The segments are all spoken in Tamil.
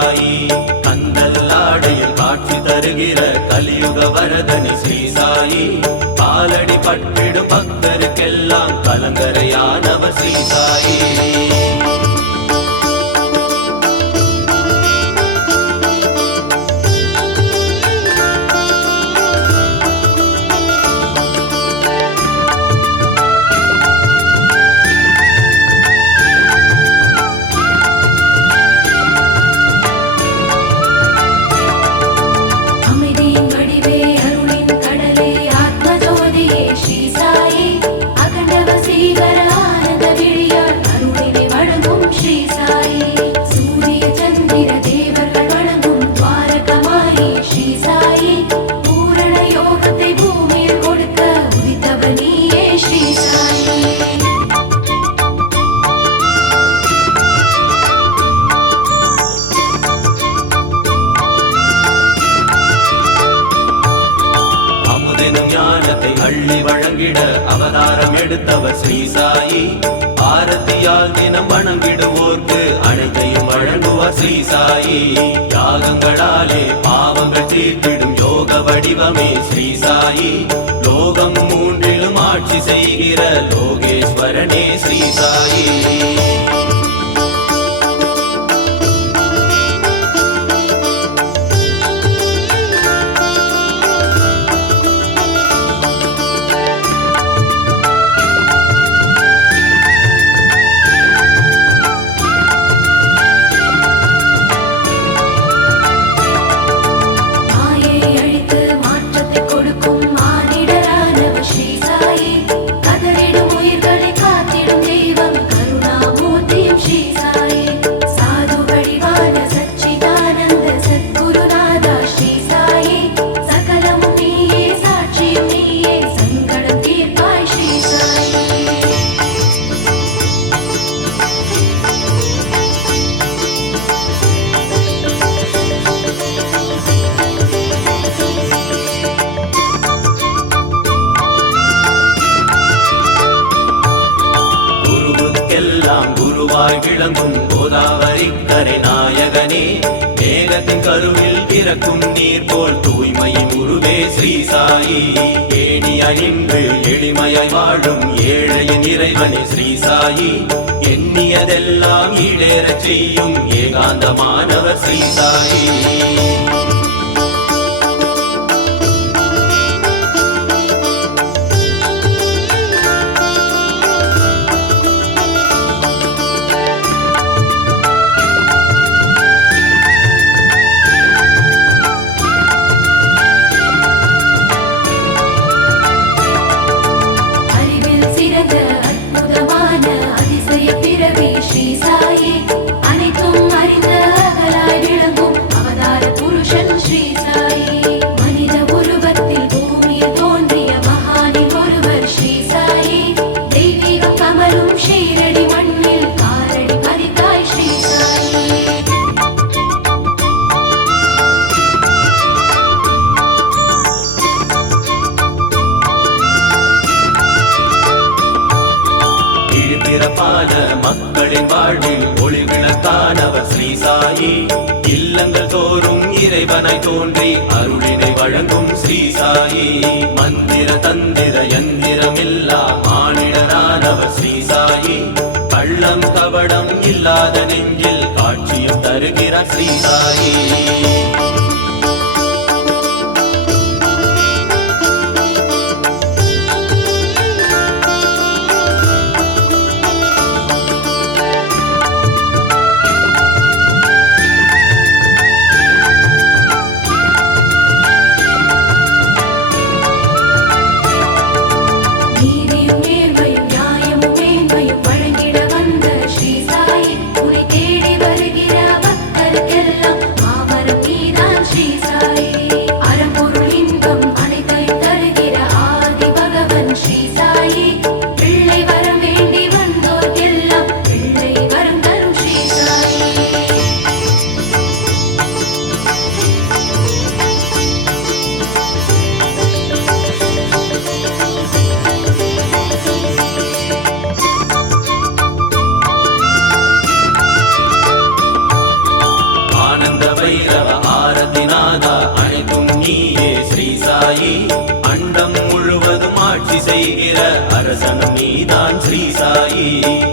தாயி கந்தல்லாடையில் காட்சி தருகிற கலியுக வரதனி ஸ்ரீ சாயி பாலடி பட்டிடும் பக்தருக்கெல்லாம் கலங்கரையானவர் ஸ்ரீ சாயி அள்ளி வழங்கிட அவதாரம் எடுத்தவர் ஸ்ரீ சாயி. ஆரத்தியால் தினம் வணங்கிடுவோர்க்கு அனைத்தையும் வழங்குவார் ஸ்ரீ சாயி. யாகங்களாலே பாவங்கள் தீர்த்திடும் யோக வடிவமே ஸ்ரீ சாயி. லோகம் ஆட்சி செய்கிற லோகேஸ்வரனே ஸ்ரீ சாயி. கருவில் பிறக்கும் நீர் போல் தூய்மையின் உருவே ஸ்ரீ சாயி ஏணியாய் நின்று எளிமையாய் வாழும் ஏழையின் இறைவனே ஸ்ரீ சாயி எண்ணியதெல்லாம் ஈடேறச் செய்யும் ஏகாந்தமானவர் ஸ்ரீ சாயி தனை தோன்றி அருளினை வழங்கும் ஸ்ரீ சாயி. மந்திர தந்திர யந்திரமில்லா மானிடரானவர் ஸ்ரீ சாயி. கள்ளம் கவடம் இல்லாத நெஞ்சில் காட்சியும் தருகிறார் ஸ்ரீ சாயி.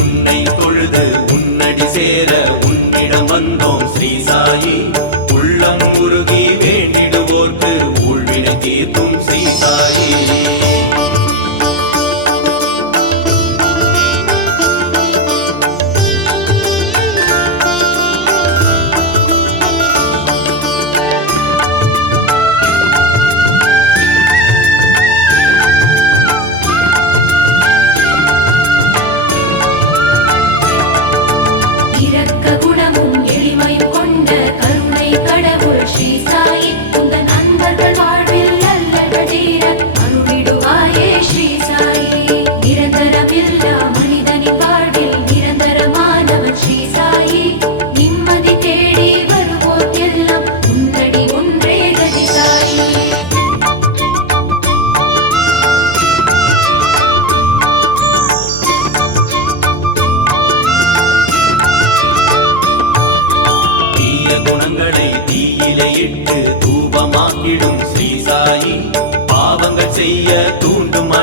உன்னை தொழுது உன்னடி சேர உன்னிடம் வந்தோம் ஸ்ரீ சாயி. உள்ளம் உருகி வேண்டிடுவோர்க்கு ஊழ்வினை தீர்க்கும் ஸ்ரீ சாயி.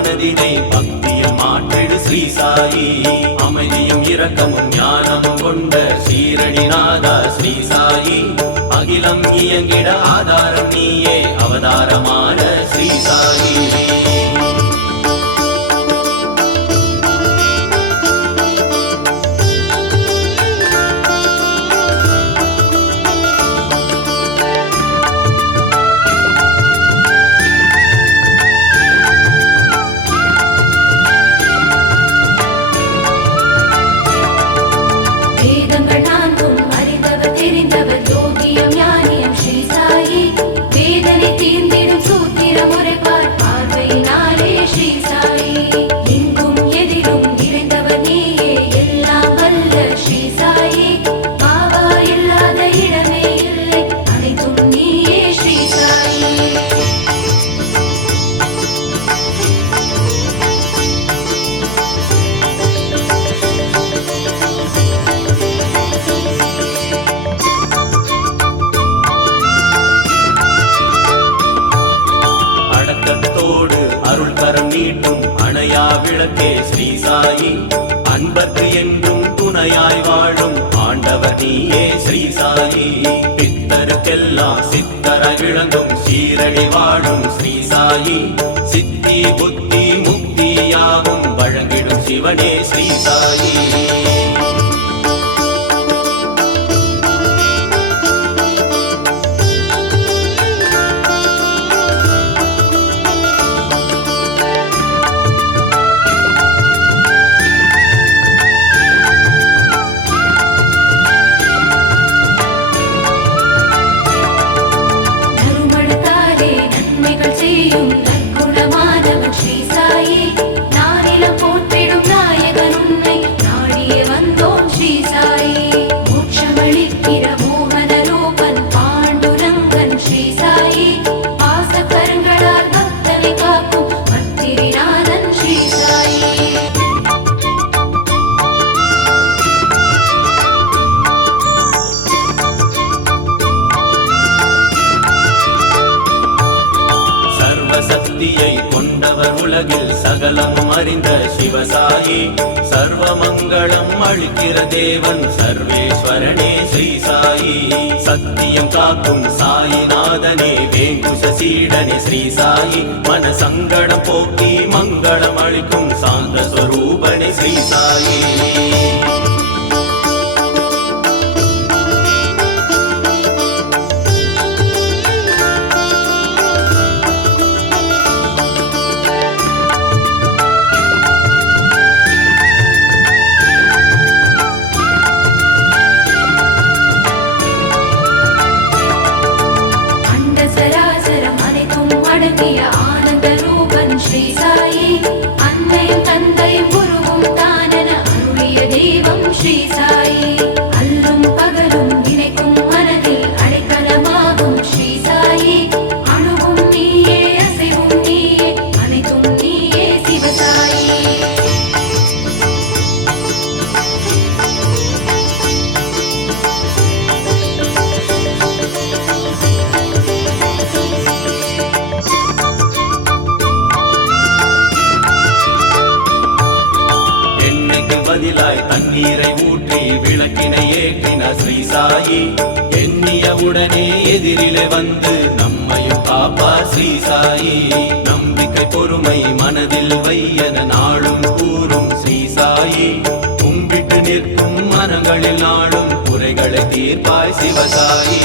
மனதினை பக்தியில் மாற்றிடு ஸ்ரீ சாயி அமைதியும் இரக்கமும் ஞானமும் கொண்ட சீரடிநாதா ஸ்ரீ சாயி அகிலம் இயங்கிட ஆதாரம் நீயே அவதாரமான ஸ்ரீ சாயி அணையா ஸ்ரீ சாயி அன்பர்க்கு என்றும் துணையாய் வாழும் ஆண்டவர் நீயே ஸ்ரீ சாயி பித்தருக்கெல்லாம் சித்தராய் விளங்கும் சீரடி வாழும் ஸ்ரீ சாயி சித்தி புத்தி முக்தியாகும் வழங்கிடும் சிவனே ஸ்ரீ சாயி கொண்டவர் சகலம் அறிந்த சிவசாயி சர்வமங்களம் அழிக்கிற தேவன் சர்வேஸ்வரனே ஸ்ரீ சாயி சத்தியம் காக்கும் சாயிநாதனே வேங்குச சீடனே ஸ்ரீ சாயி மன சங்கடம் போக்கி மங்களம் அளிக்கும் சாந்த ஸ்வரூபனே ஸ்ரீ சாயி ஊற்றி விளக்கினை ஏற்றின ஸ்ரீ சாயி எண்ணிய உடனே எதிரிலே வந்து நம்மையும் காப்பார் ஸ்ரீ சாயி. நம்பிக்கை பொறுமை மனதில் வையன நாளும் கூறும் ஸ்ரீ சாயி. கும்பிட்டு நிற்கும் மனங்களில் நாளும் குறைகளை தீர்ப்பாய் சிவசாயி.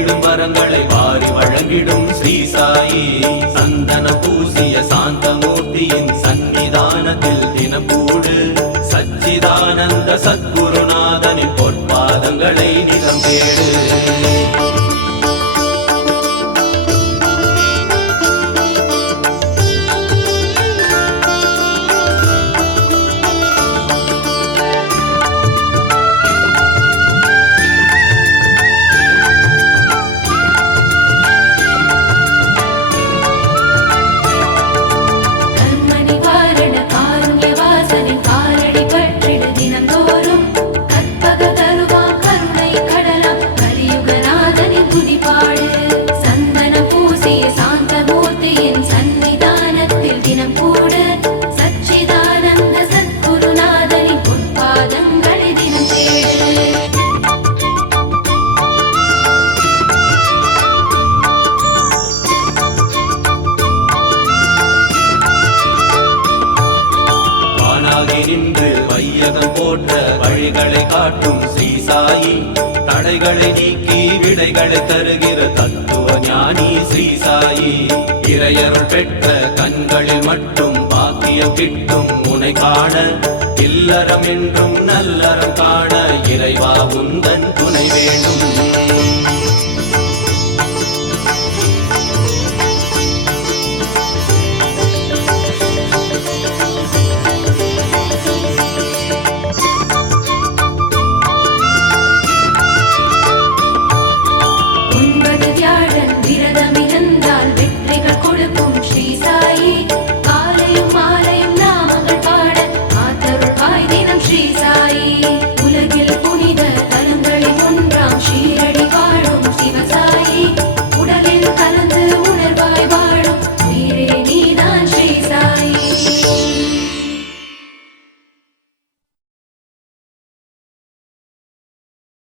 வந்தவர் வரங்களை வாரி வழங்கிடும் ஸ்ரீ சாயி. சந்தன பூசிய சாந்தமூர்த்தியின் சன்னிதானத்தில் தினப்பூடு சச்சிதானந்த சத்குருநாதனின் பொற்பாதங்களை நிலம் கேடு. தருகிற தத்துவ ஞானி ஸ்ரீ சாயி. இறையருள் பெற்ற கண்களில் மட்டும் பாக்கியம் கிட்டும் உனை காண இல்லறம் என்றும் நல்லறம் காண இறைவா உந்தன் துணை வேண்டும்